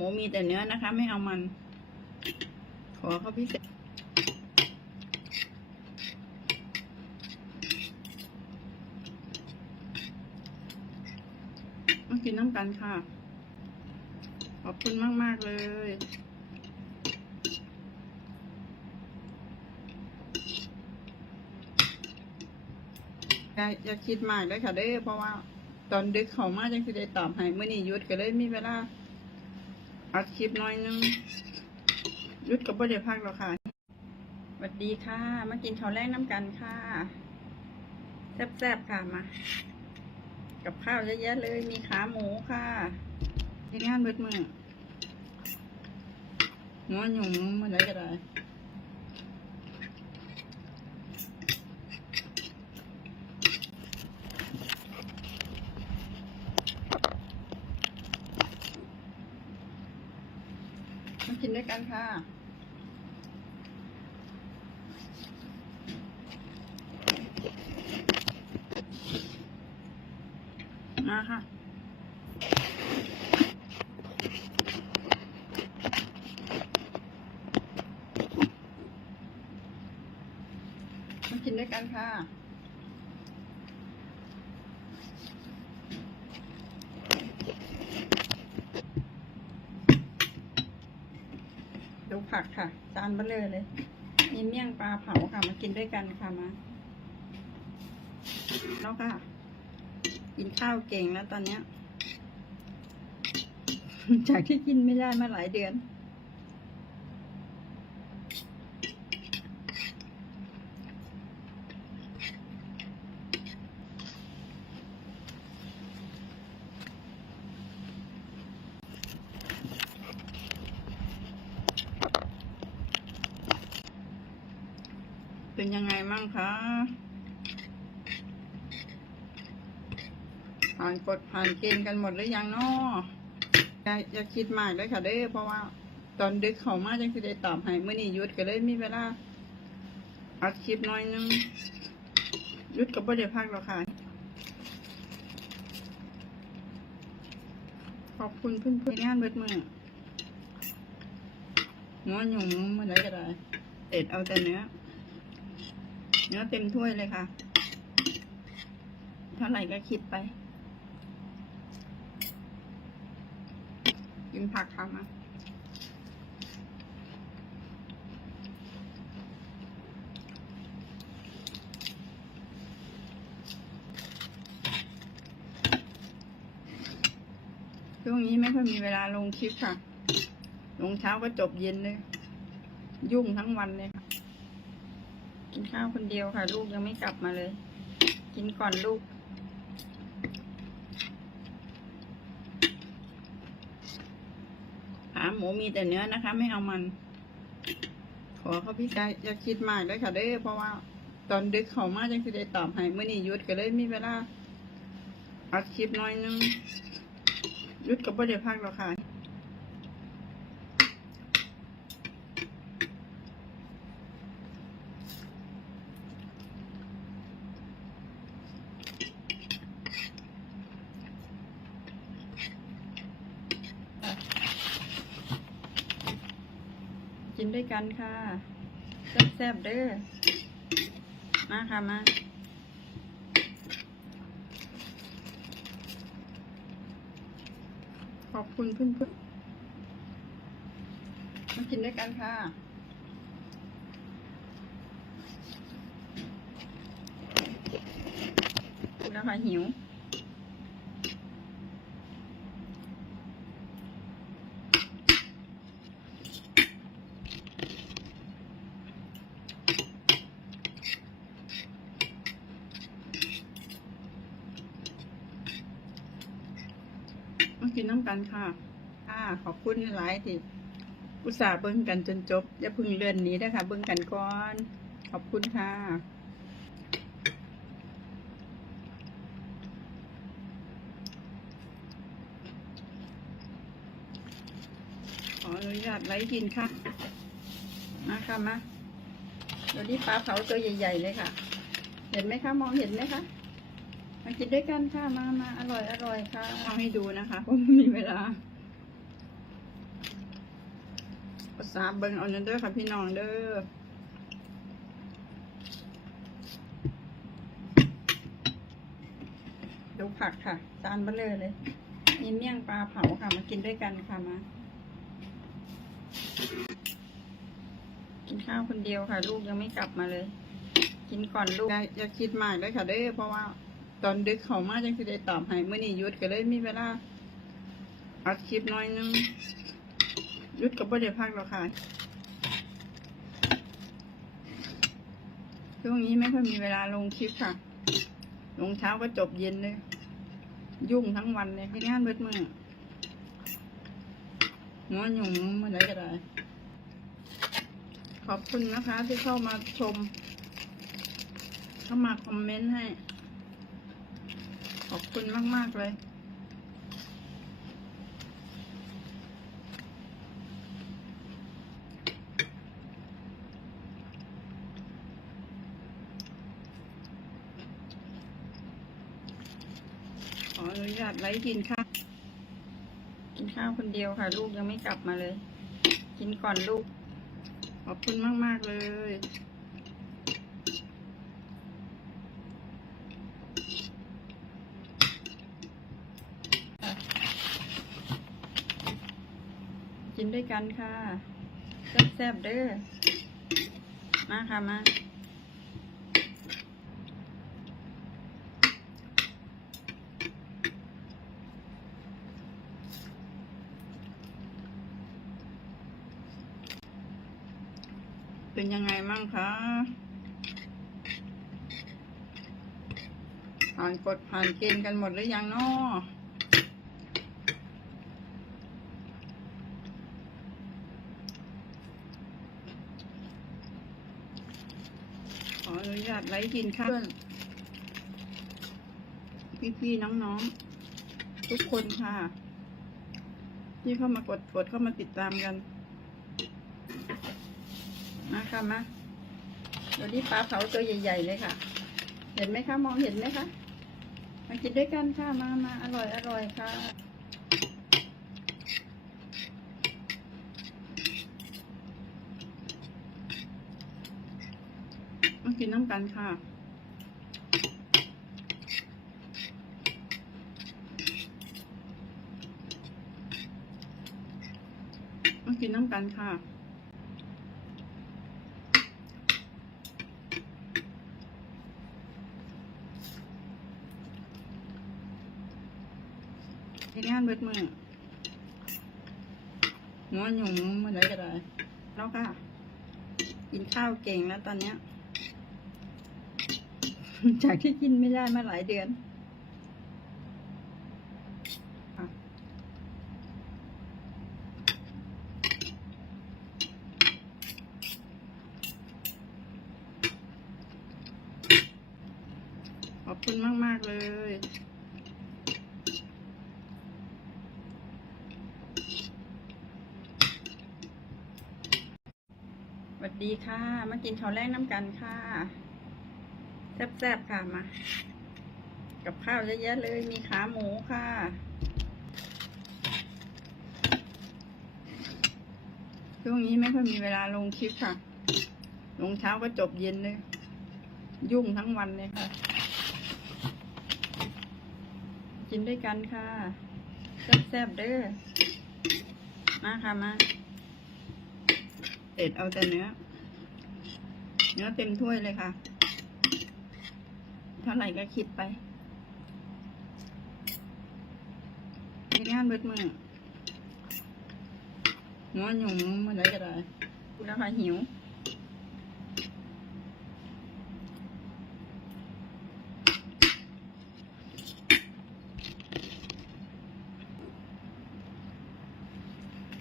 หมูมีแต่เนื้อนะคะ ไม่เอามัน ขอเขาพิเศษมากินน้ำกันค่ะ ขอบคุณมาก ๆ เลยอย่าคิดมากเลยค่ะเด้เพราะว่าตอนดึกเขามาจังสิได้ตอบให้เมื้อนี้ยุดก็เลยมีเวลา อัดคลิปน้อยนึงยุดกับ่ได้พักหราค่ะสวัสดีค่ะ มากินข้าวแรกน้ำกันค่ะ แซ่บๆค่ะมา กับข้าวเยอะแยะเลย มีขาหมูค่ะเฮ็ดงานเบิดมือหัวหยุ่งมือไหนก็ได้ มา กันค่ะ มาค่ะมากินด้วยกันค่ะ ดูผักค่ะ จานเบลอเลยมีเมี่ยงปลาเผาค่ะ มากินด้วยกันค่ะมาแล้วค่ะ กินข้าวเก่งแล้วตอนเนี้ย จากที่กินไม่ได้มาหลายเดือน เป็นยังไงมั่งคะผ่านกฎผ่านเกณฑ์กันหมดหรือยังเนาะอย่าอย่าคิดมากเลยค่ะเด้อเพราะว่า ตอนดึกเขามาจังสิได้ตอบให้เมื้อนี้ยุดก็เลยมีเวลาอัดคลิปหน้อยนึงยุดก็บ่ได้พักหรอกค่ะ ขอบคุณเพื่อนๆงานเบิดมือหัวหยุ่งมื้อไหนก็ได้เด็ดเอาแต่เนื้อ เนื้อเต็มถ้วยเลยค่ะ เท่าไหร่ก็คิดไป กินผักค่ะมาช่วงนี้ไม่ค่อยมีเวลาลงคลิปค่ะ ลงเช้าก็จบเย็นเลย ยุ่งทั้งวันเลยค่ะ กินข้าวคนเดียวค่ะ ลูกยังไม่กลับมาเลย กินก่อนลูก ขาหมูมีแต่เนื้อนะคะ ไม่เอามัน ขอเขาพิเศษอย่าคิดมากเลยค่ะเด้อเพราะว่าตอนดึกเขามากจังสิได้ตอบให้เมื้อนี้ยุดก็เลยมีเวลาอัดคลิปน้อยนึงยุดก็บ่ได้พักหรอกค่ะ กินด้วยกันค่ะ แซ่บๆเด้อ มาค่ะมาขอบคุณเพื่อนๆมากินด้วยกันค่ะแล้วค่ะหิว มา กินน้ำกันค่ะ ค่ะ ขอบคุณหลายที่อุตส่าห์เบิ่งกันจนจบ อย่าพึ่งเลื่อนหนี้นะคะเบิ่งกันก่อน ขอบคุณค่ะขออนุญาตไว้กินค่ะ มาค่ะมาเดี๋ยวนี้ปลาเผาตัวใหญ่ ๆ เลยค่ะ เห็นไหมคะ มองเห็นไหมคะ กินด้วยกันค่ะ มามาอร่อยอร่อยค่ะเอาให้ดูนะคะเพราะไม่มีเวลาสาบเบิ่งเอาเด้อค่ะพี่น้องเด้อดูผักค่ะ จานเบลอเลย มีเมี่ยงปลาเผาค่ะ มากินด้วยกันค่ะมา กินข้าวคนเดียวค่ะ ลูกยังไม่กลับมาเลย กินก่อนลูกอย่าคิดมากเลยค่ะเด้อเพราะว่า ตอนดึกเขามาจังสิได้ตอบให้เมื่อนี้ยุดก็เลยมีเวลาอัดคลิปน้อยนึงยุดกับบ่ได้พักหรอกค่ะช่วงนี้ไม่ค่อยมีเวลาลงคลิปค่ะ ลงเช้าก็จบเย็นเลย ยุ่งทั้งวันเลยให้งานเบิดมือหัวหยุ่งมื่ไหรก็ได้ ขอบคุณนะคะที่เข้ามาชม เข้ามาคอมเมนต์ให้ ขอบคุณมาก ๆ เลย ขออนุญาตไลฟ์กินข้าวกินข้าวคนเดียวค่ะ ลูกยังไม่กลับมาเลย กินก่อนลูก ขอบคุณมาก ๆ เลย กินด้วยกันค่ะ แซ่บๆเด้อ มาค่ะมาเป็นยังไงมั่งคะผ่านกฎผ่านเกณฑ์กันหมดหรือยังเนาะ อนุญาตไลฟ์กินข้าวพี่ๆน้องๆ ทุกคนค่ะ ที่เข้ามากดกดเข้ามาติดตามกันมาค่ะมาวันนี้ปลาเผาตัวใหญ่ ๆ เลยค่ะ เห็นไหมคะ มองเห็นไหมคะ มากินด้วยกันค่ะ มามาอร่อยอร่อยค่ะ มา กันค่ะ มากินน้ำกันค่ะเฮ็ดงานเบิดมือหัวหยุ่งเมื่อไรก็ได้แล้วค่ะ กินข้าวเก่งแล้วตอนเนี้ย จากที่กินไม่ได้มาหลายเดือนขอบคุณมากๆเลย สวัสดีค่ะ มากินข้าวแรกน้ำกันค่ะ แซ่บๆค่ะมา กับข้าวเยอะแยะเลยมีขาหมูค่ะ ช่วงนี้ไม่ค่อยมีเวลาลงคลิปค่ะ ลงเช้าก็จบเย็นเลย ยุ่งทั้งวันเลยค่ะ กินด้วยกันค่ะ แซ่บๆเด้อ มาค่ะมาเด็ดเอาแต่เนื้อ เนื้อเต็มถ้วยเลยค่ะ เท่าไหร่ก็คิดไปเฮ็ดงานเบิดมือหัวหยุ่งเมื่อไรก็ได้พูดแล้วค่ะหิว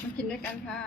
มากินด้วยกันค่ะ